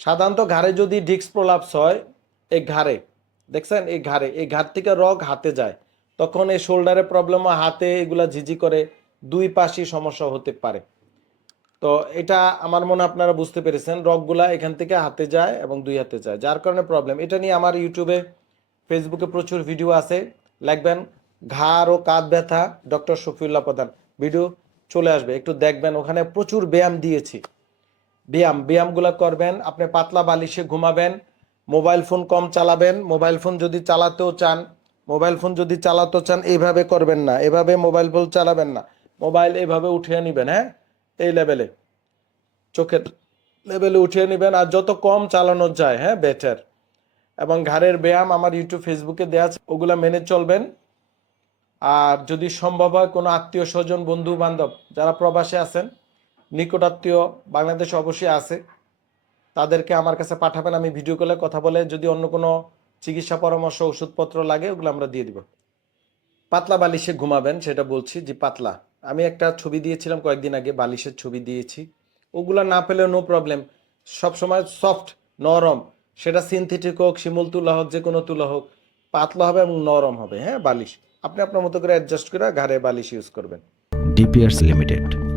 সাধারণত ঘাড়ে যদি ডিক্স প্রলাপস হয় এই ঘাড়ে, দেখছেন? এই ঘাড়ে এই ঘাড় থেকে রগ হাতে যায়। তখন এই শোল্ডারে প্রবলেম হাতে এগুলা ঝিঝি করে দুই পাশই সমস্যা হতে পারে। তো এটা আমার মনে আপনারা বুঝতে পেরেছেন, রগগুলা এখান থেকে হাতে যায় এবং দুই হাতে যায়। যার কারণে প্রবলেম এটা নিয়ে আমার ইউটিউবে ফেসবুকে প্রচুর ভিডিও আছে। লিখবেন ঘাড় ও কাঁধ ব্যথা ডক্টর শফিউল্লাহ প্রধান। ভিডিও চলে আসবে। একটু দেখবেন, ওখানে প্রচুর ব্যায়াম দিয়েছি। ব্যায়াম, ব্যায়ামগুলো করবেন, আপনি পাতলা বালিশে ঘুমাবেন, মোবাইল ফোন কম চালাবেন, মোবাইল ফোন যদি চালাতেও চান, মোবাইল ফোন যদি চালাতে চান, এইভাবে করবেন না, এভাবে মোবাইল ফোন চালাবেন না, মোবাইল এইভাবে উঠিয়ে নেবেন হ্যাঁ? এই লেভেলে, চোখের লেভেলে উঠিয়ে নেবেন, আর যত কম চালানো যায় হ্যাঁ বেটার এবং ঘাড়ের ব্যায়াম আমার ইউটিউব, ফেসবুকে দেওয়া আছে, ওগুলো মেনে চলবেন। আর যদি সম্ভব হয়, কোনো আত্মীয় স্বজন বন্ধু বান্ধব যারা প্রবাসে আছেন নিকট আত্মীয় বাংলাদেশে অবশ্যই আছে। তাদেরকে আমার কাছে পাঠাবেন, আমি ভিডিও কলে কথা বলে যদি অন্য কোনো চিকিৎসা পরামর্শ, ওষুধপত্র লাগে, ওগুলো আমরা দিয়ে দিব। পাতলা বালিশে ঘুমাবেন, সেটা বলছি যে পাতলা। আমি একটা ছবি দিয়েছিলাম কয়েকদিন আগে, বালিশের ছবি দিয়েছি। ওগুলো না পেলেও নো প্রবলেম সবসময় সফট নরম। সেটা সিনথেটিক হোক, শিমুল তুলা হোক যে কোনো তুলা হোক, পাতলা হবে এবং নরম হবে হ্যাঁ বালিশ। আপনি আপনার মতো করে অ্যাডজাস্ট করে ঘাড়ে বালিশ ইউজ করবেন। ডিপিয়ার্স লিমিটেড